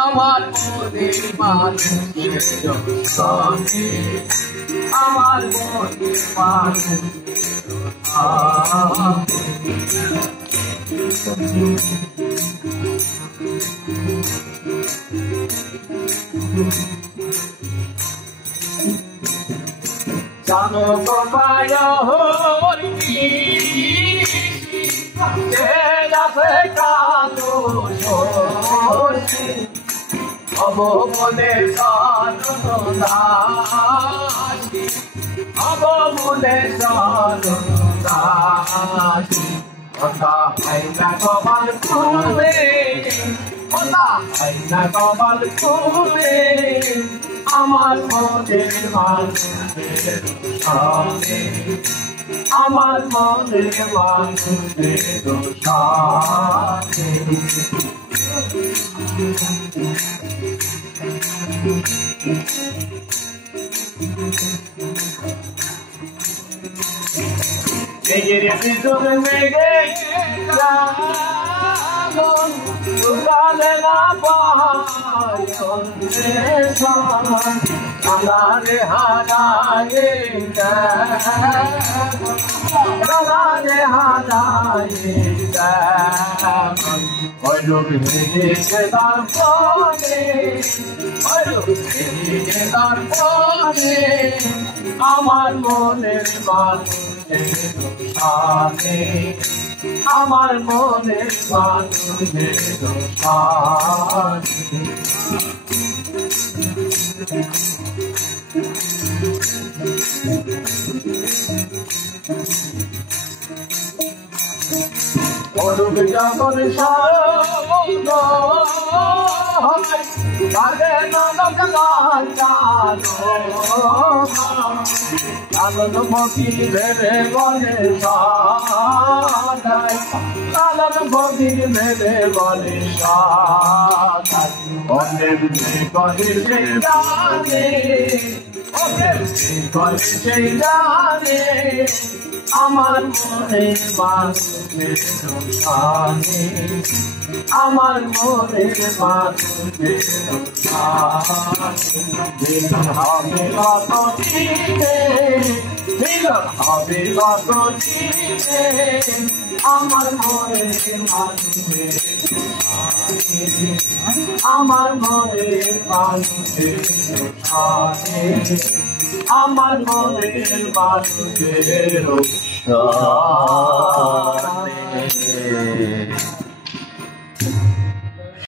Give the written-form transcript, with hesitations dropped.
আমার মনের মানুষের সঙ্গে আমার মনের মানুষের জানো গোপায় হরি আছে কালো সরষে অবমনে সরদাসী অবমনে সরদাসী ওটা আইনা কপাল খুলে ওটা আইনা কপাল খুলে আমার মনের মানুষের সঙ্গে আমার মনের মানুষের সঙ্গে মেঘের ভিতরে মেঘে না পাহাড়ে হারায়ে আমার মনের মানুষের সাথে আমার মনের মানুষের সাথে অরূপ যখন সরব লাগে ননক লালন ফকির ভেবে বলে সাদাই লালন ফকির ভেবে বলে সাদাই অনেক করে সেই জানে অনেক করে সেই জানে আমার মনে মানুষের সামনে আমার মনে মানুষের মিলন হবে কত দিনে মিলন হবে কত দিনে আমার মনে মানুষের আমার মনে মানুষের আমার মনের মানুষের